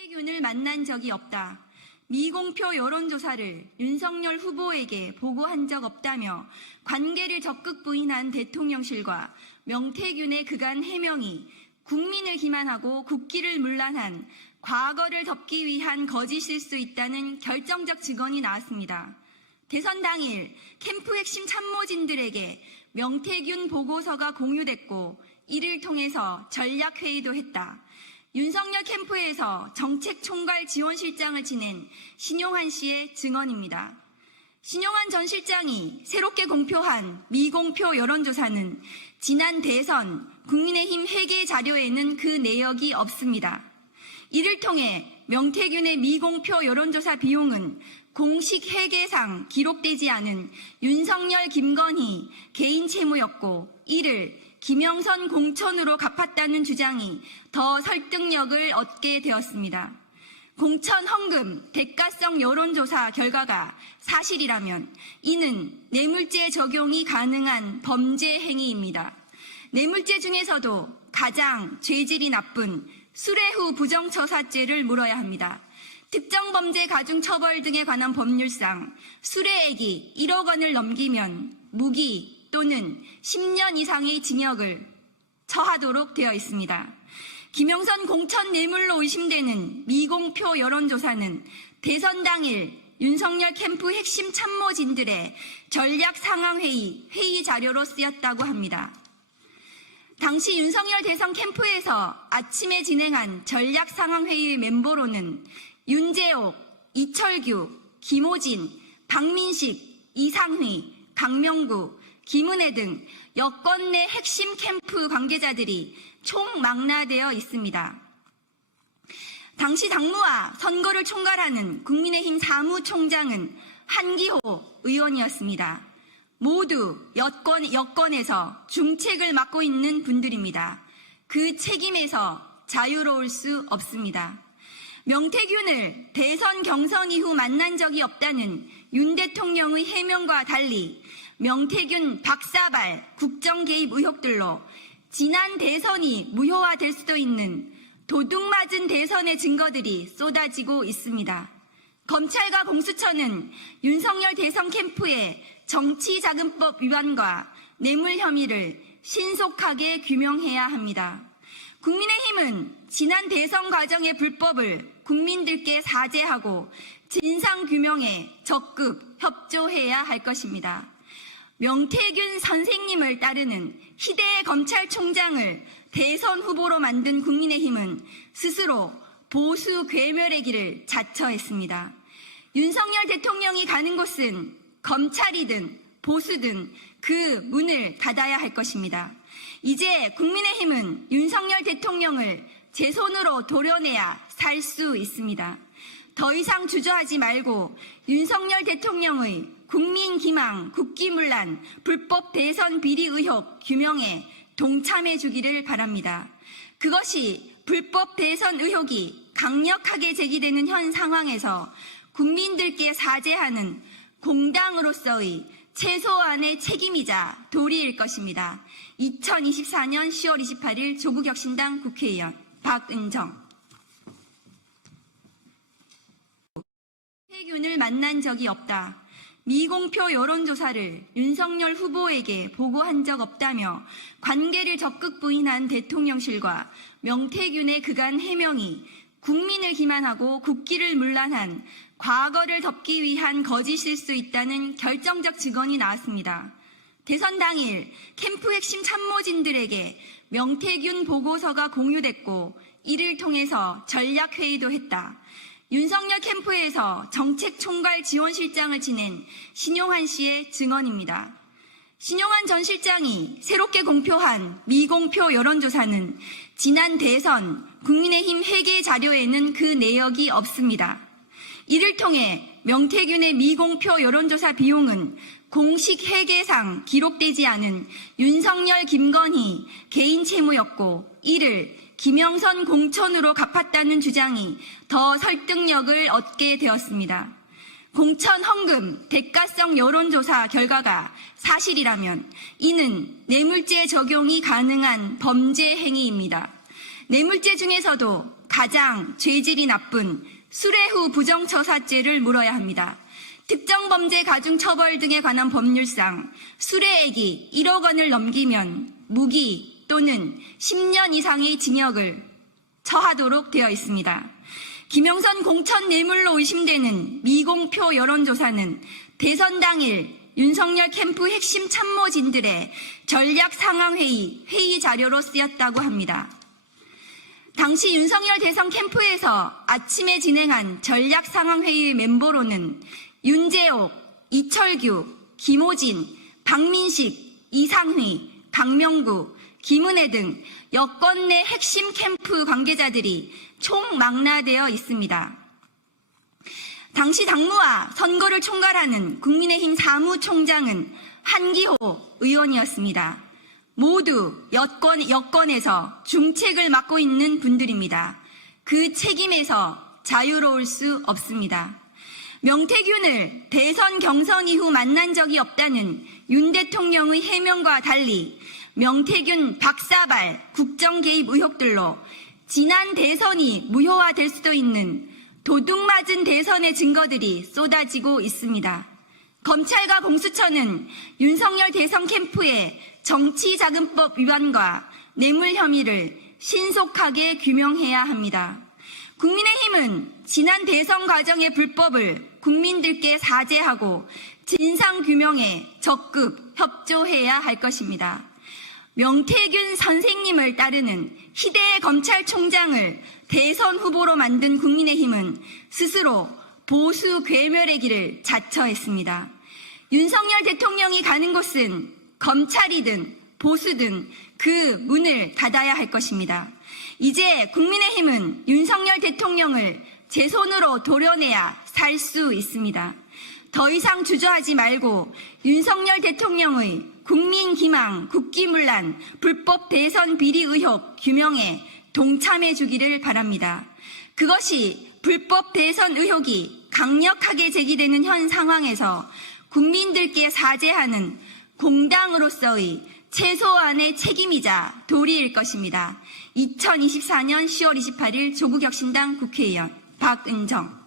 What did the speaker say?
명태균을 만난 적이 없다. 미공표 여론조사를 윤석열 후보에게 보고한 적 없다며 관계를 적극 부인한 대통령실과 명태균의 그간 해명이 국민을 기만하고 국기를 문란한 과거를 덮기 위한 거짓일 수 있다는 결정적 증언이 나왔습니다. 대선 당일 캠프 핵심 참모진들에게 명태균 보고서가 공유됐고 이를 통해서 전략회의도 했다. 윤석열 캠프에서 정책총괄 지원실장을 지낸 신용환 씨의 증언입니다. 신용환 전 실장이 새롭게 공표한 미공표 여론조사는 지난 대선 국민의힘 회계 자료에는 그 내역이 없습니다. 이를 통해 명태균의 미공표 여론조사 비용은 공식 회계상 기록되지 않은 윤석열, 김건희 개인 채무였고 이를 김영선 공천으로 갚았다는 주장이 더 설득력을 얻게 되었습니다. 공천 헌금 대가성 여론조사 결과가 사실이라면 이는 뇌물죄 적용이 가능한 범죄 행위입니다. 뇌물죄 중에서도 가장 죄질이 나쁜 수뢰후 부정처사죄를 물어야 합니다. 특정범죄 가중처벌 등에 관한 법률상 수뢰액이 1억 원을 넘기면 무기 또는 10년 이상의 징역을 처하도록 되어 있습니다. 김영선 공천 뇌물로 의심되는 미공표 여론조사는 대선 당일 윤석열 캠프 핵심 참모진들의 전략 상황회의 회의 자료로 쓰였다고 합니다. 당시 윤석열 대선 캠프에서 아침에 진행한 전략 상황회의 멤버로는 윤재옥, 이철규, 김호진, 박민식, 이상휘, 강명구, 김은혜 등 여권 내 핵심 캠프 관계자들이 총망라되어 있습니다. 당시 당무와 선거를 총괄하는 국민의힘 사무총장은 한기호 의원이었습니다. 모두 여권에서 중책을 맡고 있는 분들입니다. 그 책임에서 자유로울 수 없습니다. 명태균을 대선 경선 이후 만난 적이 없다는 윤 대통령의 해명과 달리 명태균 박사발 국정 개입 의혹들로 지난 대선이 무효화될 수도 있는 도둑맞은 대선의 증거들이 쏟아지고 있습니다. 검찰과 공수처는 윤석열 대선 캠프의 정치자금법 위반과 뇌물 혐의를 신속하게 규명해야 합니다. 국민의힘은 지난 대선 과정의 불법을 국민들께 사죄하고 진상규명에 적극 협조해야 할 것입니다. 명태균 선생님을 따르는 희대의 검찰총장을 대선 후보로 만든 국민의힘은 스스로 보수 괴멸의 길을 자처했습니다. 윤석열 대통령이 가는 곳은 검찰이든 보수든 그 문을 닫아야 할 것입니다. 이제 국민의힘은 윤석열 대통령을 제 손으로 도려내야 살 수 있습니다. 더 이상 주저하지 말고 윤석열 대통령의 국민기망, 국기문란, 불법 대선 비리 의혹 규명에 동참해 주기를 바랍니다. 그것이 불법 대선 의혹이 강력하게 제기되는 현 상황에서 국민들께 사죄하는 공당으로서의 최소한의 책임이자 도리일 것입니다. 2024년 10월 28일 조국혁신당 국회의원 박은정. 명태균을 만난 적이 없다. 미공표 여론조사를 윤석열 후보에게 보고한 적 없다며 관계를 적극 부인한 대통령실과 명태균의 그간 해명이 국민을 기만하고 국기를 문란한 과거를 덮기 위한 거짓일 수 있다는 결정적 증언이 나왔습니다. 대선 당일 캠프 핵심 참모진들에게 명태균 보고서가 공유됐고 이를 통해서 전략회의도 했다. 윤석열 캠프에서 정책총괄 지원실장을 지낸 신용환 씨의 증언입니다. 신용환 전 실장이 새롭게 공표한 미공표 여론조사는 지난 대선 국민의힘 회계 자료에는 그 내역이 없습니다. 이를 통해 명태균의 미공표 여론조사 비용은 공식 회계상 기록되지 않은 윤석열, 김건희 개인 채무였고 이를 김영선 공천으로 갚았다는 주장이 더 설득력을 얻게 되었습니다. 공천 헌금 대가성 여론조사 결과가 사실이라면 이는 뇌물죄 적용이 가능한 범죄 행위입니다. 뇌물죄 중에서도 가장 죄질이 나쁜 수뢰후 부정처사죄를 물어야 합니다. 특정범죄 가중처벌 등에 관한 법률상 수뢰액이 1억 원을 넘기면 무기 또는 10년 이상의 징역을 처하도록 되어 있습니다. 김영선 공천 뇌물로 의심되는 미공표 여론조사는 대선 당일 윤석열 캠프 핵심 참모진들의 전략 상황회의 회의 자료로 쓰였다고 합니다. 당시 윤석열 대선 캠프에서 아침에 진행한 전략 상황회의 멤버로는 윤재옥, 이철규, 김호진, 박민식, 이상휘, 박명구, 김은혜 등 여권 내 핵심 캠프 관계자들이 총망라되어 있습니다. 당시 당무와 선거를 총괄하는 국민의힘 사무총장은 한기호 의원이었습니다. 모두 여권에서 중책을 맡고 있는 분들입니다. 그 책임에서 자유로울 수 없습니다. 명태균을 대선 경선 이후 만난 적이 없다는 윤 대통령의 해명과 달리 명태균 박사발 국정 개입 의혹들로 지난 대선이 무효화될 수도 있는 도둑맞은 대선의 증거들이 쏟아지고 있습니다. 검찰과 공수처는 윤석열 대선 캠프의 정치자금법 위반과 뇌물 혐의를 신속하게 규명해야 합니다. 국민의힘은 지난 대선 과정의 불법을 국민들께 사죄하고 진상규명에 적극 협조해야 할 것입니다. 명태균 선생님을 따르는 희대의 검찰총장을 대선 후보로 만든 국민의힘은 스스로 보수 괴멸의 길을 자처했습니다. 윤석열 대통령이 가는 곳은 검찰이든 보수든 그 문을 닫아야 할 것입니다. 이제 국민의힘은 윤석열 대통령을 제 손으로 도려내야 살 수 있습니다. 더 이상 주저하지 말고 윤석열 대통령의 국민기망, 국기문란, 불법 대선 비리 의혹 규명에 동참해 주기를 바랍니다. 그것이 불법 대선 의혹이 강력하게 제기되는 현 상황에서 국민들께 사죄하는 공당으로서의 최소한의 책임이자 도리일 것입니다. 2024년 10월 28일 조국혁신당 국회의원 박은정.